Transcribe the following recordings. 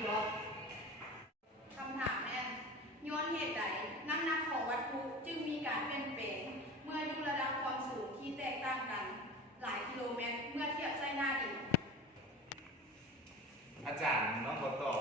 อยู่หรอกคำถามแม่ย้อนเหตุใดน้ำหนักของวัตถุจึงมีการเปลี่ยนแปลงเมื่ออยู่ระดับความสูงที่แตกต่างกันหลายกิโลเมตรเมื่อเทียบไส้หน้าดินอาจารย์น้องขอตอบ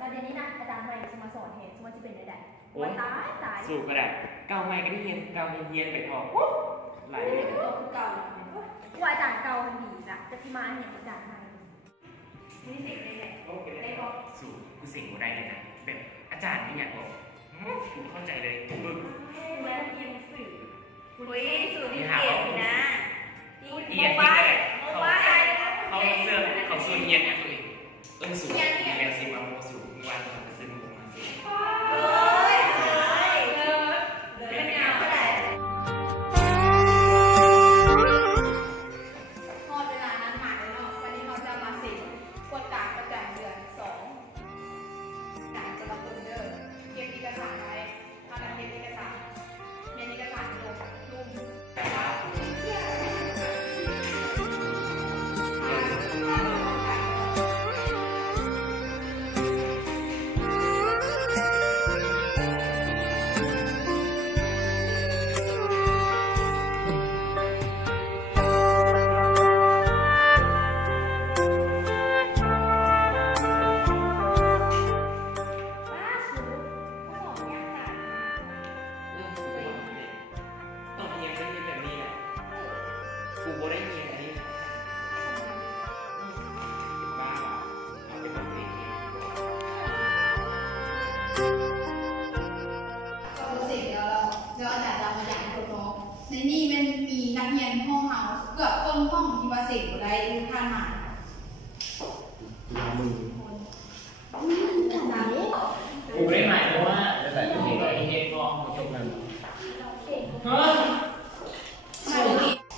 ประเด็นนี้นะอาจารย์ใหม่จะมาสอนเหตุว่าจะเป็นใดๆโอ้ยตายสู่กระดาษเก่าใหม่ก็ได้เรียนเก่าเรียนไปพอหลายเลยเก่าว่าอาจารย์เก่ามันดีนะจะที่มาเนี่ยอาจารย์ใหม่นี่เสกเลยแหละได้บอกสู่กูเสียงกูได้เลยนะแบบอาจารย์นี่อยากบอกกูเข้าใจเลยมึงแล้วเรียนสื่อคุยสื่อที่เก่งนะเรียนที่แรกเขาเสื้อเขาส่วนเรียนเนี่ยตัวเองสู่เรียนสิมาโมสู่วันเขาไปซื้อมาสิเป็นงานก็ได้พอเวลานั้นผ่านไปเนาะวันนี้เราจะมาสิกฎการประจำเดือน2การจะมาคนเดิมเก็บเอกสารไว้พากันเก็บเอกสารเรียนเอกสารลงลุ่มกูโบได้เรียนอันนี้บ้าเอาไปทำเองก็เสร็จแล้วอาจารย์จะมาอย่างคนน้องในนี่มันมีนักเรียนห้องเฮาเกือบต้นห้องที่ว่าเสร็จได้ท่านมากูได้หมายเพราะว่าจะใส่ตัวเองก็เฮ็ดก็จบกันเฮ้ย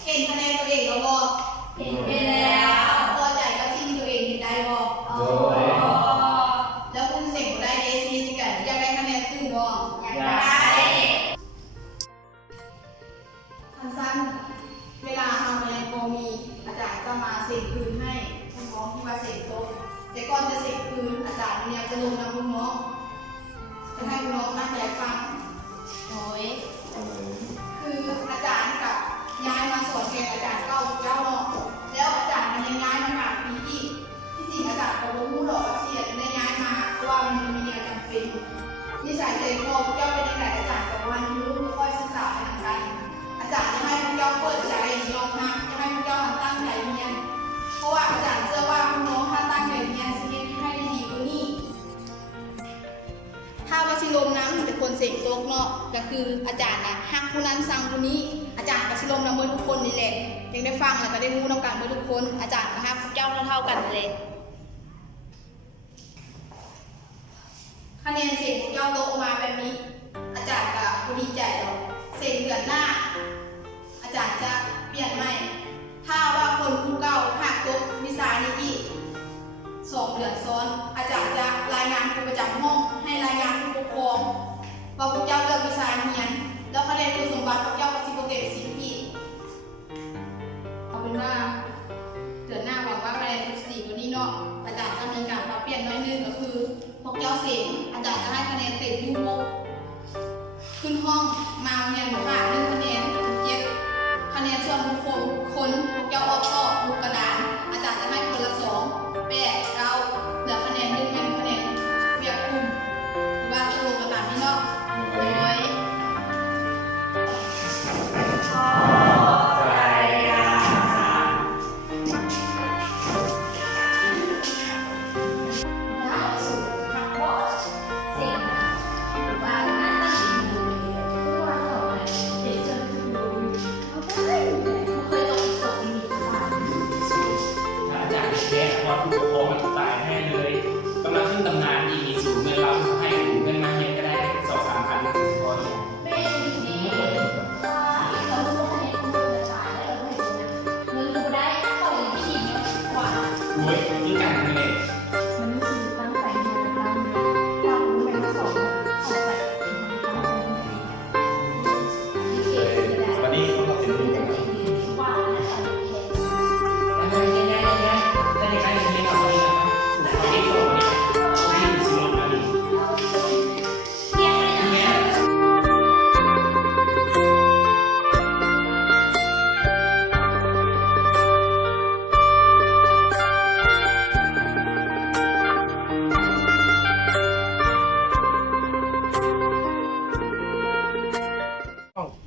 เห็นคะแนนตัวเองแล้วบ่เห็นไปแล้วพอใจกับสิ่งที่ตัวเองเห็นได้บ่แล้วคุณเสร็จได้เอซีที่กันอยากได้คะแนนตื่นบ่อยากได้สั้นๆเวลาทำงานพอมีอาจารย์จะมาเสกคืนให้น้องๆที่มาเสกโต๊ะแต่ก่อนจะเสกคืนอาจารย์เนี่ยจะลงนำน้องจะให้น้องตั้งใจฟังโอ้ยคืออาจารย์กับย้ายมาสอนแทนอาจารย์เก้าเนาะแล้วอาจารย์มันยังย้ายมาหาปีอีกที่จริงอาจารย์ก็บ่รู้หรอกว่าเสียได้ย้ายมาเพราะว่ามันมีเนี่ยจำเป็นนิสัยใจคอพวกเจ้าเป็นยังไงอาจารย์กับวันรู้ค่อยศึกษาไปทางกันอาจารย์จะให้พวกเจ้าเปิดใจยอมรับจะให้พวกเจ้าตั้งใจเรียนเพราะว่าอาจารย์เชื่อว่าน้องถ้าตั้งใจเรียนสิ่งที่ให้ได้ดีกว่านี้ถ้าว่าสิลมน้ำแต่คนเสกโต๊ะเนาะก็คืออาจารย์นะฮักผู้นั้นสั่งผู้นี้อาจารย์ก็สิลมน้ำมือทุกคนนี่แหละยังได้ฟังแล้วก็ได้รู้น้ำกันมือทุกคนอาจารย์ก็ฮักพวกเจ้าเท่าๆกันเลยคะแนนเสกพวกเจ้าโต๊ะมาแบบนี้อาจารย์ก็ดีใจเราเสกเดือนหน้าอาจารย์จะเปลี่ยนใหม่ถ้าว่าคนผู้เก่าหักโต๊ะวิชานี้อีก 2 เดือนซ้อนอาจารย์จะรายงานครูประจำห้องให้รายงานผู้ปกครองว่าพวกเจ้าเลือกวิชาเรียนแล้วคะแนนคุณสมบัติพวกเจ้าก็สิบเกต10อีกเอาเป็นว่าเดือนหน้าหวังว่าคะแนนคุณ4กว่านี้เนาะอาจารย์จะมีการปรับเปลี่ยนน้อยนึงก็คือพวกเจ้าเสียงอาจารย์จะให้คะแนนเต็มยูโมขึ้นห้องมาเรียนผ่าน1คะแนนถึง7คะแนนส่วนบุคคลพวกเจ้าออกต่อลูกกระดานอาจารย์จะให้คนละ2 8 9เหลือคะแนน1เป็นคะแนนเรียกกลุ่มหรือว่าตัวลงกระดานนี่เนาะโดยผู้ปกครองมันตายแน่เลยกำลังขึ้นตำนานอีกสูงเงินเราให้เงินมาเย็นก็ได้2-3 พันพอเนี่ยโอ้ยคือกันเลย วันนี้เขาเป็นลูกกัน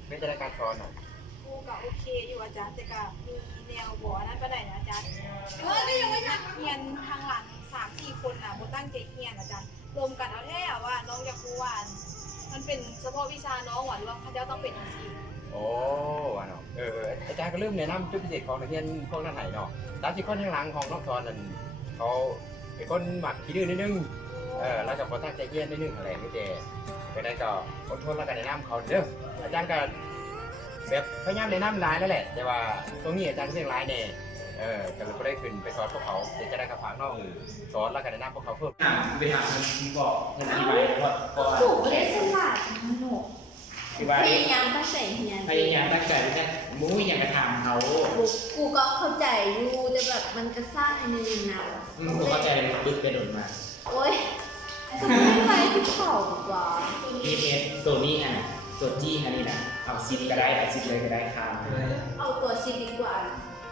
ไม่ใช่รายการสอนอ่ะ ครูก็โอเคอยู่อาจารย์แต่ก็มีแนวบ่นั้นปานใดนะอาจารย์ก็ยังไม่ทันเรียนทางหลัง3-4 คนน่ะบ่ตั้งใจเรียนอาจารย์รวมกันเอาแท้ว่าน้องอยากรู้ว่ามันเป็นเฉพาะวิชาน้องหรือว่าเขาเจ้าต้องเป็นจังซี่ โอ้ว่ะเนาะอาจารย์ก็เริ่มแนะนำจุดพิเศษของนักเรียนพวกนั้นไหนเนาะ30 คนข้างหลังของน้องสอนนั่นเขาเป็นคนหมักขี้ดื้อนิดนึงแล้วก็พอตั้งใจเรียนนิดนึงอะไรไม่เจก็ได้ก็อดทนแล้วก็แนะนำเขาเด้ออาจารย์ก็แบบพยายามแนะนำหลายแล้วแหละแต่ว่าตรงนี้อาจารย์เรื่องหลายแน่ก็เลยไม่ได้ขึ้นไปสอนพวกเขาเดี๋ยวจะได้กระฝากน้องสอนแล้วก็แนะนำพวกเขาเพิ่ม ไปหาคุณบอกเงินที่ไปว่าก่อน ถูกเล่นสลัดหนู ที่ว่า พยายามตั้งใจเรียน พยายามตั้งใจจะมุ้ยอย่างไปถามเขา กูก็เข้าใจอยู่แต่แบบมันก็สร้างอันนึงนะ ผมเข้าใจเลยมันดึกไปโดนมา โอ๊ยทำไมไม่ไปที่เขาวะ มีเอสตัวนี้ฮะตัวจี้อันนี้นะเอาซิปก็ได้เอาซิปเลยก็ได้ค่ะ เอาตัวซีดีกว่า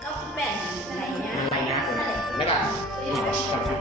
ก็แบ่งอะไรเงี้ย อะไรนะแล้วก็สอบชุด